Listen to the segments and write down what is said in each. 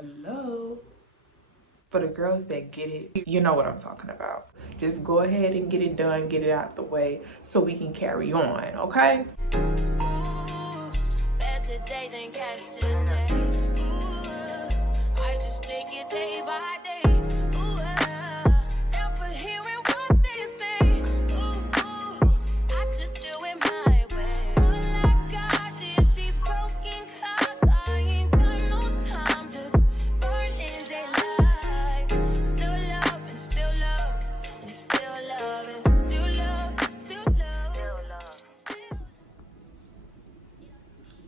Hello. For the girls that get it, you know what I'm talking about. Just go ahead and get it done, get it out the way so we can carry on, okay? Ooh, better day than yesterday. Ooh, I just take it day by day. Ooh, never hearing what they say. Ooh, I just do it my way. All I got is these broken clocks. I ain't got no time, just burning daylight. Still love and still love and still love and still love, still love, still.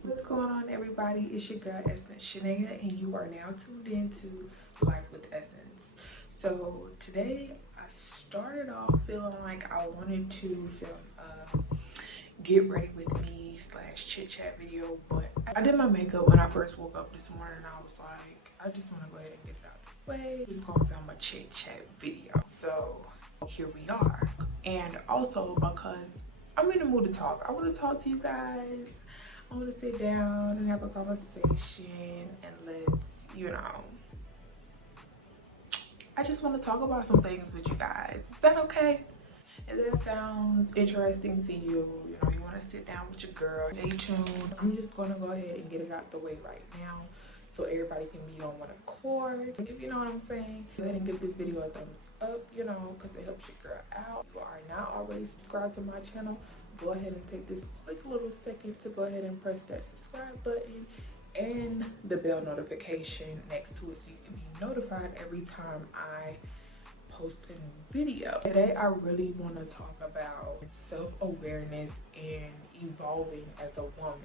What's going on, everybody? It's your girl Essence Shania, and you are now tuned into Life with Essence. So today I started off feeling like I wanted to film a get ready with me / chit chat video, but I did my makeup when I first woke up this morning and I was like, I just want to go ahead and get it out the way. I'm just gonna film a chit chat video. So here we are. And also because I'm in the mood to talk, I want to talk to you guys. I want to sit down and have a conversation and let's, I just want to talk about some things with you guys. Is that okay? If that sounds interesting to you, you want to sit down with your girl, stay tuned. I'm just going to go ahead and get it out the way right now so everybody can be on one accord. If you know what I'm saying, go ahead and give this video a thumbs up, because it helps your girl out. If you are not already subscribed to my channel, go ahead and take this quick little second to go ahead and press that subscribe button and the bell notification next to it so you can be notified every time I post a video. Today I really want to talk about self-awareness and evolving as a woman.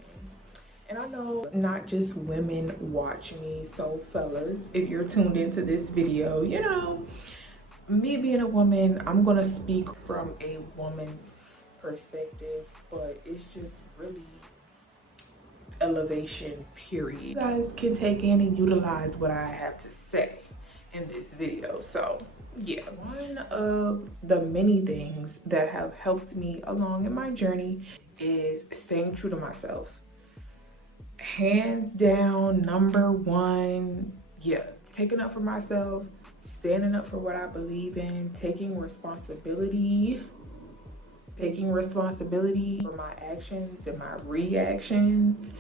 And I know not just women watch me, so fellas, if you're tuned into this video, me being a woman, I'm gonna speak from a woman's perspective, but it's just really elevation, period. You guys can take in and utilize what I have to say in this video. So yeah, one of the many things that have helped me along in my journey is staying true to myself. Hands down, number one, taking up for myself, standing up for what I believe in, taking responsibility for my actions and my reactions.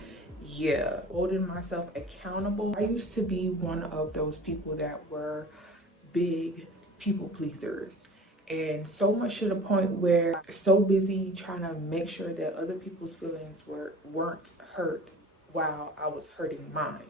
Holding myself accountable. I used to be one of those people that were big people pleasers, and so much to the point where I'm so busy trying to make sure that other people's feelings weren't hurt while I was hurting mine.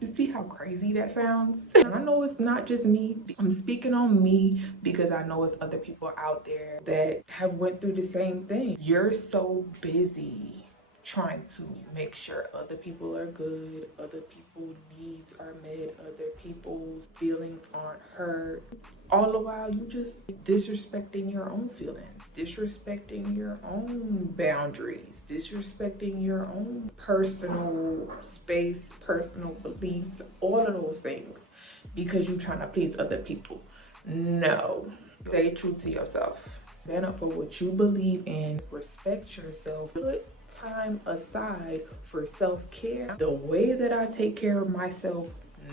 You see how crazy that sounds? And I know it's not just me. I'm speaking on me because I know it's other people out there that have went through the same thing. You're so busy trying to make sure other people are good, other people's needs are met, other people's feelings aren't hurt. All the while you just disrespecting your own feelings, disrespecting your own boundaries, disrespecting your own personal space, personal beliefs, all of those things because you're trying to please other people. No, stay true to yourself. Stand up for what you believe in, respect yourself, put time aside for self-care. The way that I take care of myself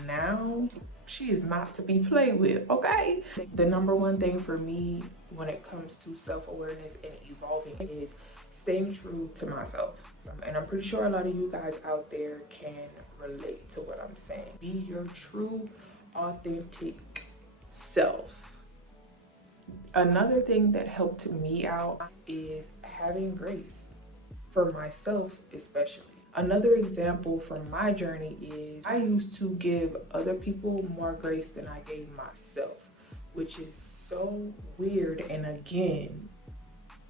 now, she is not to be played with, okay? The number one thing for me when it comes to self-awareness and evolving is staying true to myself. And I'm pretty sure a lot of you guys out there can relate to what I'm saying. Be your true, authentic self. Another thing that helped me out is having grace for myself, especially. Another example from my journey is I used to give other people more grace than I gave myself, which is so weird. And again,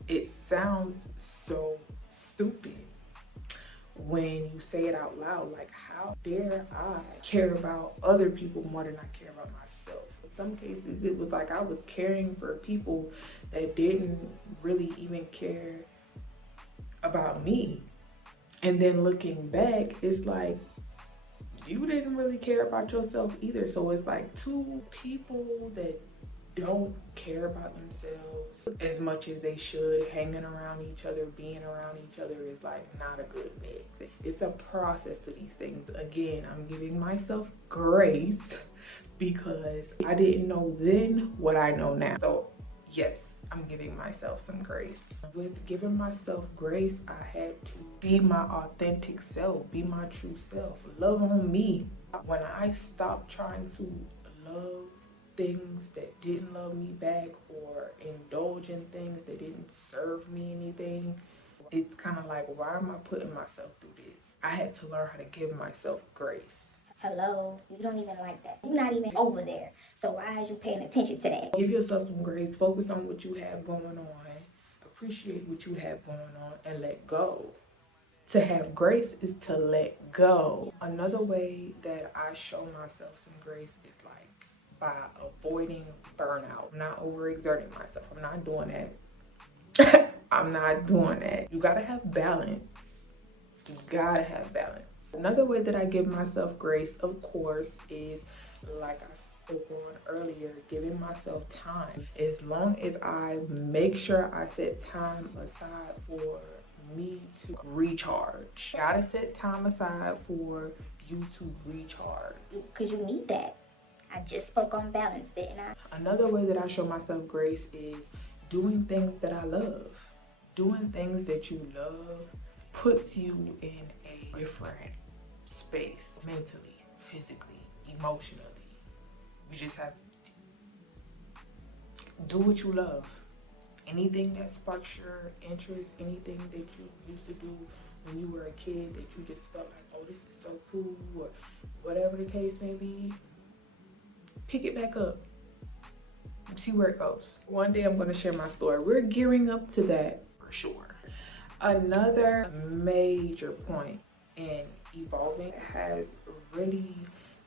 it sounds so stupid when you say it out loud. Like, how dare I care about other people more than I care about myself? In some cases, it was like I was caring for people that didn't really even care about me. And then looking back, it's like you didn't really care about yourself either. So it's like two people that don't care about themselves as much as they should. Hanging around each other, being around each other is like not a good mix. It's a process to these things. Again, I'm giving myself grace because I didn't know then what I know now. So yes, I'm giving myself some grace. With giving myself grace, I had to be my authentic self, be my true self, love on me. When I stopped trying to love things that didn't love me back or indulge in things that didn't serve me anything, it's kind of like, why am I putting myself through this? I had to learn how to give myself grace. Hello, you don't even like that. You're not even over there. So why is you paying attention to that? Give yourself some grace. Focus on what you have going on. Appreciate what you have going on and let go. To have grace is to let go. Another way that I show myself some grace is like by avoiding burnout. I'm not overexerting myself. I'm not doing that. I'm not doing that. You gotta have balance. You gotta have balance. Another way that I give myself grace, of course, is like I spoke on earlier, giving myself time. As long as I make sure I set time aside for me to recharge. Gotta set time aside for you to recharge. Because you need that. I just spoke on balance, didn't I? Another way that I show myself grace is doing things that I love. Doing things that you love puts you in a different space, mentally, physically, emotionally. You just have to do what you love. Anything that sparks your interest, anything that you used to do when you were a kid that you just felt like, oh, this is so cool, or whatever the case may be, pick it back up. See where it goes. One day I'm going to share my story. We're gearing up to that for sure. Another major point in evolving has really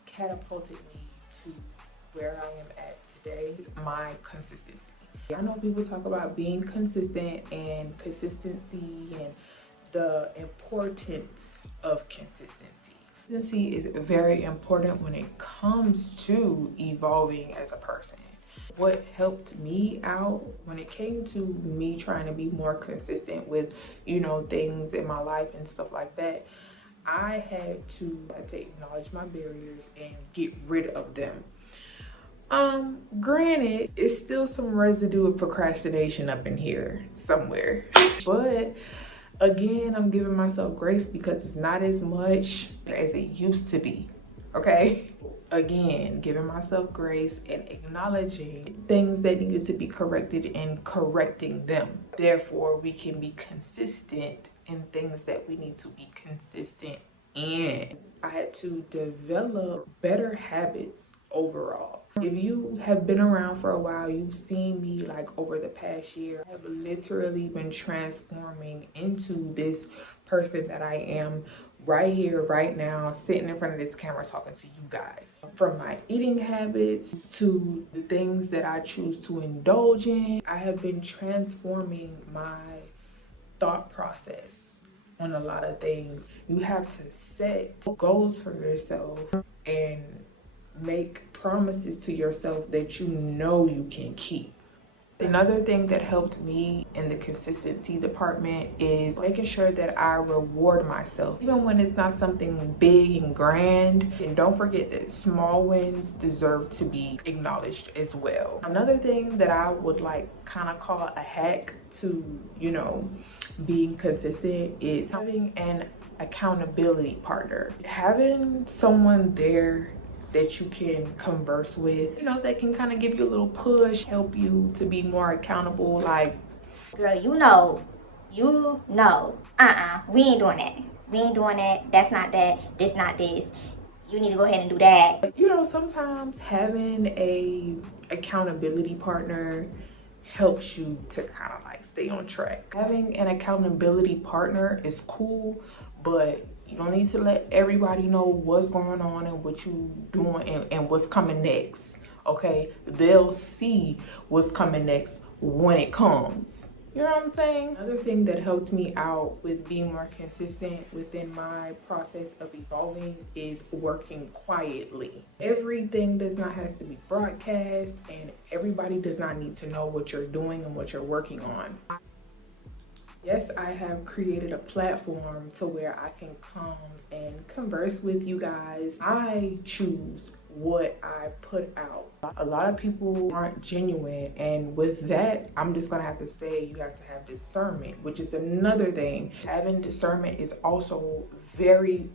catapulted me to where I am at today is my consistency. I know people talk about being consistent and consistency and the importance of consistency. Consistency is very important when it comes to evolving as a person. What helped me out when it came to me trying to be more consistent with, things in my life and stuff like that, I had to acknowledge my barriers and get rid of them. Granted, it's still some residue of procrastination up in here somewhere, but again, I'm giving myself grace because it's not as much as it used to be, okay? Again, giving myself grace and acknowledging things that needed to be corrected and correcting them. Therefore, we can be consistent in things that we need to be consistent in. I had to develop better habits overall. If you have been around for a while, you've seen me like over the past year. I have literally been transforming into this person that I am right here, right now, sitting in front of this camera talking to you guys. From my eating habits to the things that I choose to indulge in, I have been transforming my thought process on a lot of things. You have to set goals for yourself and make promises to yourself that you know you can keep. Another thing that helped me in the consistency department is making sure that I reward myself, even when it's not something big and grand. And don't forget that small wins deserve to be acknowledged as well. Another thing that I would kind of call a hack to, being consistent is having an accountability partner. Having someone there that you can converse with, that can kind of give you a little push, help you to be more accountable. Like, girl, we ain't doing that. We ain't doing that. That's not that. This not this. You need to go ahead and do that. Sometimes having a accountability partner helps you to kind of stay on track. Having an accountability partner is cool, but you don't need to let everybody know what's going on and what you doing and what's coming next, okay? They'll see what's coming next when it comes. You know what I'm saying? Another thing that helped me out with being more consistent within my process of evolving is working quietly. Everything does not have to be broadcast, and everybody does not need to know what you're doing and what you're working on. Yes, I have created a platform to where I can come and converse with you guys. I choose what I put out. A lot of people aren't genuine, and with that, I'm just gonna have to say you have to have discernment, which is another thing. Having discernment is also very,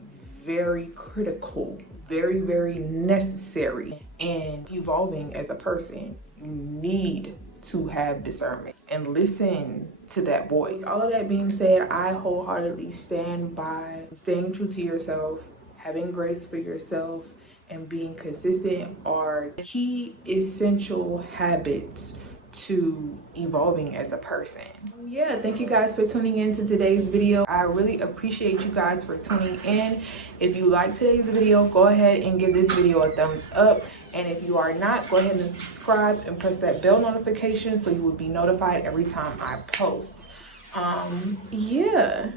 very critical, very, very necessary in evolving as a person. You need to have discernment and listen to that voice. All of that being said, I wholeheartedly stand by staying true to yourself, having grace for yourself, and being consistent are key essential habits to evolving as a person. Yeah, thank you guys for tuning in to today's video. I really appreciate you guys for tuning in. If you like today's video, go ahead and give this video a thumbs up. And if you are not, go ahead and subscribe and press that bell notification so you will be notified every time I post. Yeah.